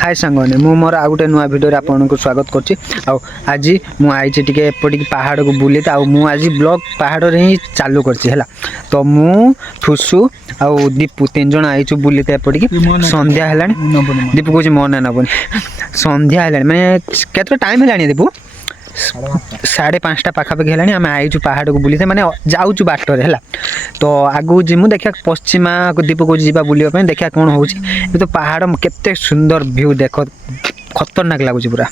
हाय सांगने मु मोर आ गोटे नुआ भिडियो आपको स्वागत करुच्ची। आज मुझे टी एपटिक पहाड़ को बुले तो आज ब्लॉग पहाड़ रे ही चालू कर तो मु ठुसु आउ दीपू तीन जन आईचु बुले एपटिक संध्या है दीपू कह मन नबनी संध्या है मैंने केत टाइम है दीपू 5:30 पाखापाखि है आम आईचु पहाड़ को बुले मैंने जाऊँ बाटर है तो आगू जीमु देखा पश्चिमा दीप को जा बुलाप देखा कौन हो तो पहाड़ केते सुंदर व्यू देख खतरनाक लगुच पूरा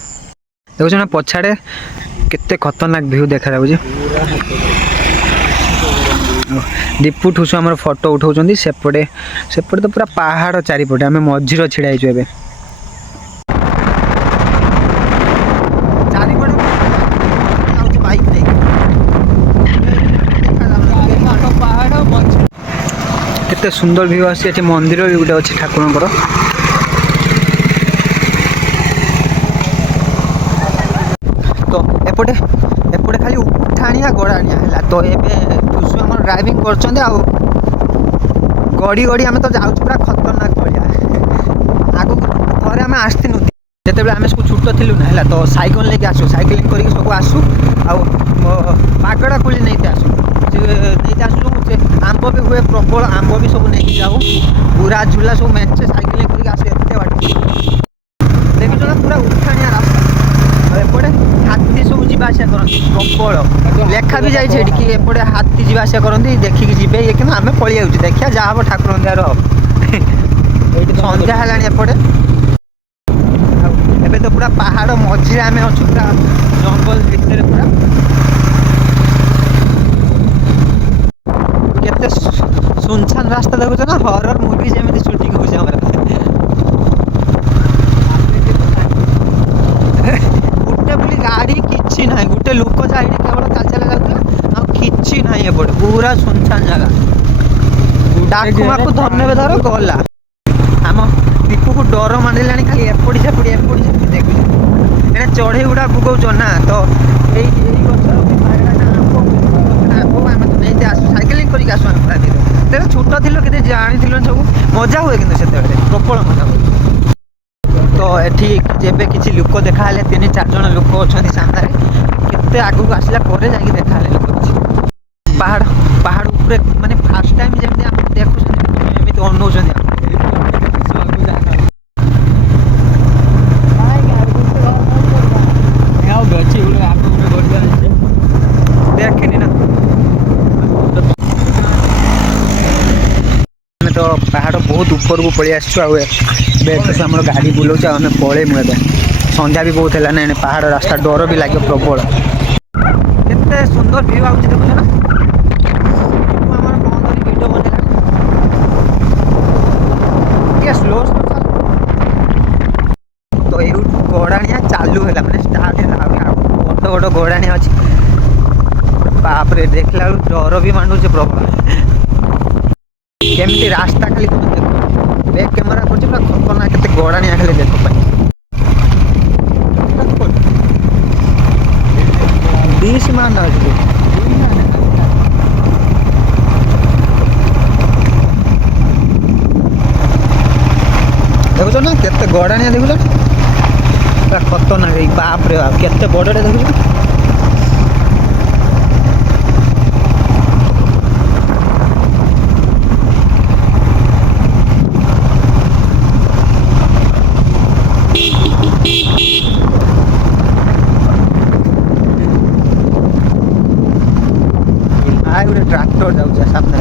देखो ना पछाड़े केते खतरनाक व्यू देखा जाऊँ। दीपू ठुसु आम फोटो उठाऊँ सेपटे सेपटे तो पूरा पहाड़ चारिपटे आम मझीर छिड़ाईचु ए केते सुंदर व्यू आसी मंदिर भी गोटे अच्छे ठाकुर तो एपटे एपटे खाली उठाणिया गड़ाणिया है तो ये ठुसु आम ड्राइविंग कर गड़ी गड़ी आम तो जाऊँ पूरा खतरनाक गड़िया आग थे आम आसनु जिते आम सब छुट थी ना तो सैकल लेके आसू सैकलिंग करके सब आसू आगड़ा कोली नहीं आसू नहीं आसू आंब भी हुए प्रबल आंब भी सब नहीं जाऊ पूरा झूला सब मेचे सैकलिंग करके आसू एत बाट देखुच ना पूरा उठाणिया रास्ता एपटे हाथी सब जावास करती प्रबल लेखा भी जाए कि एपटे हाथी जावास करती देखिकी जीवे ये कि आम पलि जाऊँ देखिए जहाँ हम ठाकुर दयार संध्या है एपटे एबे तो पूरा पहाड़ मझे आम अच्छु पूरा जंगल भितर पूरा केते सुनसान रास्ता देखुच ना हरर मुवी जमी शूटिंग हो गोटे बोली गाड़ी किसी ना गोटे लोक जा केवल चल जाऊला कि ना एपटे पूरा सुनसान जगह डाकुमा को धन्यवाद धर गला आम दीपू को डर मानिला खाली एपटी सेपटी देखुच एने चढ़ई गुड़ा बुगौच ना तो सैकलिंग करके आसु तेरे छोट थी जानी सब मजा हुए कि प्रबल मजा हुए तो ये जब किसी लोक देखा 3-4 जन लोक अच्छा सामने केते आगू आसला देखा लोक पहाड़ पहाड़ उपरे माने फास्ट टाइम जमी आप देखुं अनौ देखनी ना तो पहाड़ बहुत ऊपर को पलि आम गाड़ी बुलाऊँ आम पलि मुझे संध्या भी बहुत है ना पहाड़ रास्ता डर भी लगे प्रबल केते सुंदर व्यू आउच देखुच ना वीडियो बनेला स्लो तो ये गड़ाणिया चालू है मैंने स्टार्ट है बड़ बड़ गड़ाणिया अच्छी बाप रे देखला डर भी मांडुचे प्रबल केमती रास्ता खाली तुम देख बैक कैमेरा कर पूरा खतरनाक केते गड़ाणिया खाली देख बीस मान देखुच ना केते गड़ाणिया देखुच पूरा खतरनाक बाप रे बाप केते बड़े देखुच गोटे ट्रैक्टर जाऊँ सामने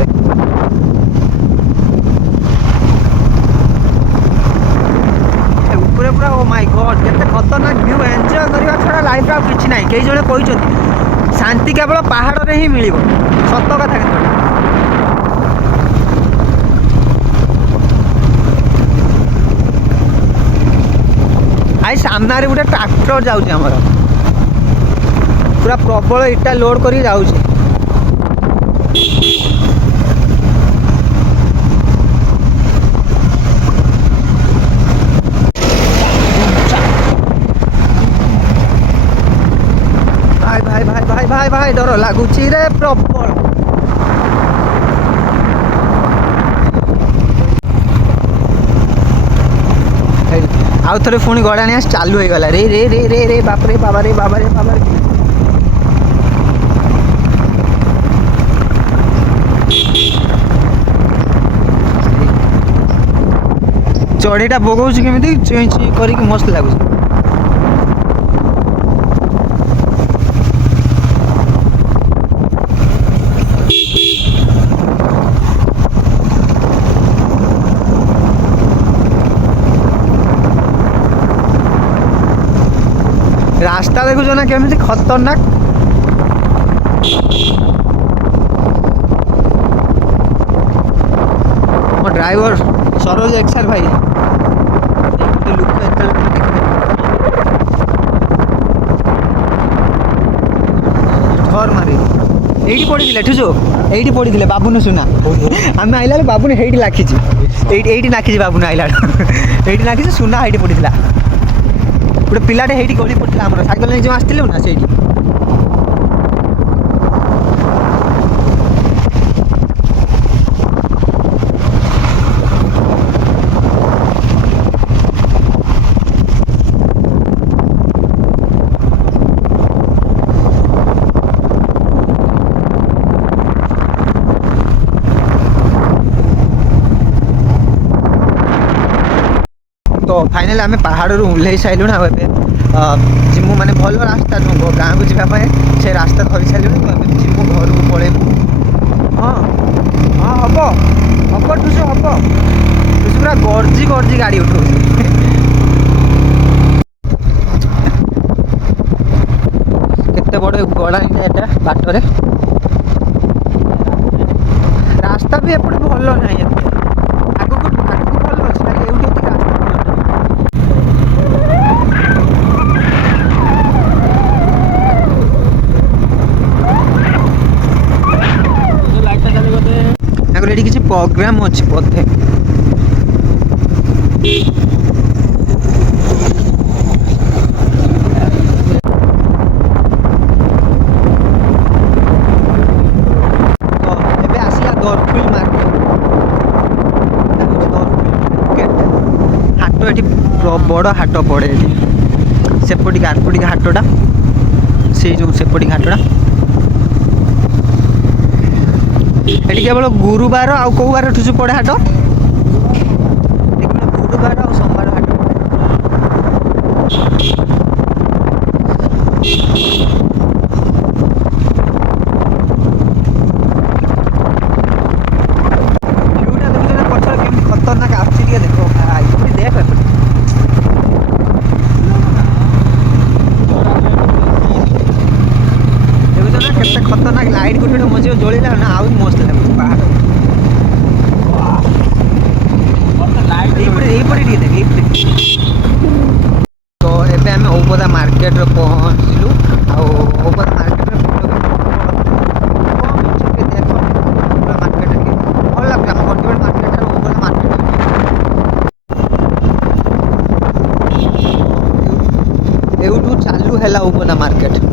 ऊपर पूरा ओ माय गॉड केते खतरनाक व्यू एंजॉय करवा छड़ा लाइफ रे किछि नाही कई जणे कहउछथि शांति केवल पहाड़ रे ही मिलिबो सत्य कथा केते आई सामने रे गोटे ट्रैक्टर जाउछि हमर पूरा प्रबल इटा लोड करी जाउछि भाई भाई डर लगुच रे प्रबल आउ थे पुणी गड़ाणी चालू हो गला रे रे रे रे रे बाप रे बाबा रे बाबा रे बाबा रे चढ़ीटा बगौच केमी चुई चुई कर मस्त लगुच रास्ता देखुच ना केमी खतरनाक मो ड्राइवर सरोज एक्सर भाई घर मारी ये पड़ी ठुजो ये पड़ी बाबुन सुना आम आइला बाबुन ये लाखी नाखी बाबुन आइला ये नाखी सुना ये पड़ा गोटे पिलाटे ये गली पड़ा आम सैकल नहीं जो आसते ना से तो फाइनाली आम पहाड़ ओह्ल सारू ना जिमु माने भल रास्ता जो गाँव को जावाई से रास्ता धरी सारू तो आम जिमु घर को पलैबू हाँ हाँ हम हम टुसु हम टुसु पूरा गर्जी गर्जी गाड़ी उठौ केते बड़ गलानी एटा बाटरे रास्ता भी एपटे भल ना एटी किसी प्रोग्राम अच्छी पथे तो एबे आसिया दरफुल मार्केट हाट एटी बड़ हाट पड़े सेपटी गारपटी हाटटा से जो सेपटी घाटटा एटी केवल गुरुवार आउ कौ बार ठुसु पड़े हाट गुरुवार आ सोमवार हाट व्यूटा देखुछ पछर केमती खतरनाक आछि टिके देखो भाई देख केते खतरनाक लाइट गुटे मझे जोड़िला ना आउ मस्त लागु पहाड़ तो एबे आम औपदा मार्केट पहुँचलु औपदा मार्केट मार्केट भल लगे आम गंडीगढ़ मार्केट औपदा मार्केट एवटू चालू है औपदा मार्केट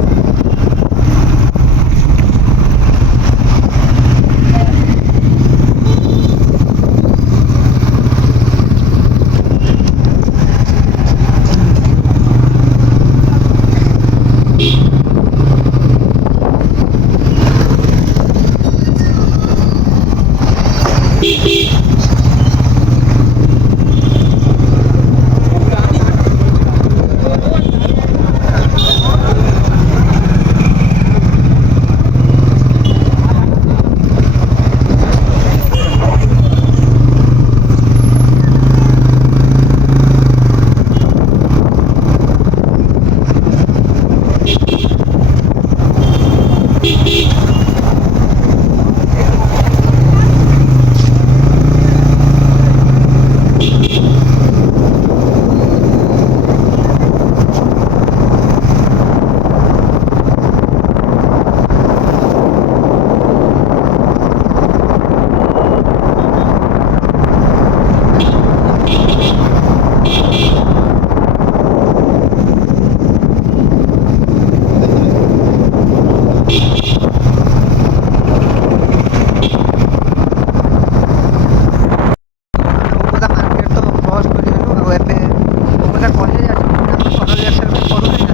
ଫରଲ ଏକ୍ସେଲରେ ପଢ଼ୁଥିଲି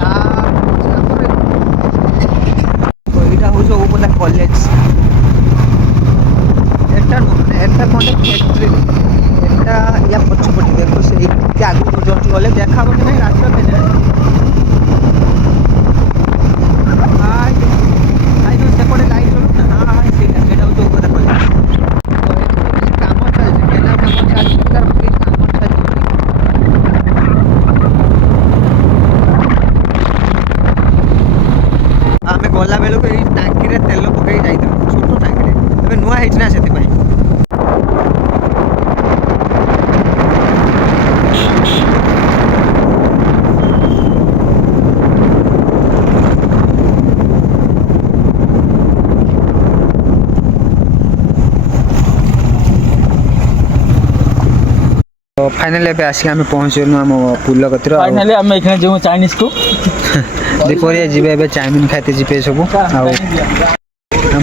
ନା ଏଇଟା ହେଉଛି ଓପଦା କଲେଜ। ଏଟା ନୁହଁ ମାନେ ଏଟା ଖଣ୍ଡେ ଫ୍ୟାକ୍ଟ୍ରି ଏଟା ୟା ପଛପଟେ ଦେଖ ସେଇ ଟିକେ ଆଗକୁ ଜଷ୍ଟ ଗଲେ ଦେଖା ହବ କି ନାହିଁ ରାସ୍ତା କେଜାଣି। ସେପଟେ ଲାଇଟ୍ ଜଳୁଛି ନା ସେଇଟା ହେଉଛି ଓପଦା କଲେଜ। ତ ଏଠି କିଛି କାମ ଚାଲିଛି କେନାଲ କାମ ଚାଲିଛି ତାର କିଛି କାମ ଚାଲିଛି। ଆମେ ଗଲା ବେଳକୁ ଏଇ ଟାଙ୍କିରେ ତେଲ ପକେଇ ଯାଇଥିଲୁ ଛୋଟ ଟାଙ୍କିରେ ଏବେ ନୂଆ ହେଇଛି ନା ସେଥିପାଇଁ। ତ ଫାଇନାଲି ଏବେ ଆସିକି ଆମେ ପହଞ୍ଚିଗଲୁ ଆମ ପୁଲ କତିର। फाइनली आम एखे जो चाइनीज को ଦୀପରେ ଯିବେ ଏବେ ଚାଉମିନ ଖାଇତେ ଯିବେ ସବୁ। ଆଉ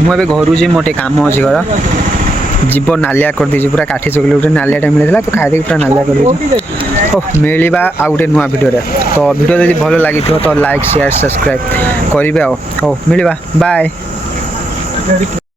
ମୁଁ ଏବେ ଘରୁ ଯିବି ମୋର ଟିକେ କାମ ଅଛି ଘର ଯିବ ନାଲିଆ କରିଦେଇଛି ପୁରା କାଠି ଚକଲି ଗୋଟେ ନାଲିଆଟା ମିଳିଥିଲା ତ ଖାଇଦେଇକି ପୁରା ନାଲିଆ କରିଦେଇଛି। ଓ ମିଳିବା ଆଉ ଗୋଟେ ନୂଆ ଭିଡ଼ିଓରେ। ତ ଭିଡ଼ିଓ ଯଦି ଭଲ ଲାଗିଥିବ ତ ଲାଇକ୍ ସେୟାର ସବସ୍କ୍ରାଇବ୍ କରିବେ ଆଉ। ହଉ ମିଳିବା ବାଏ।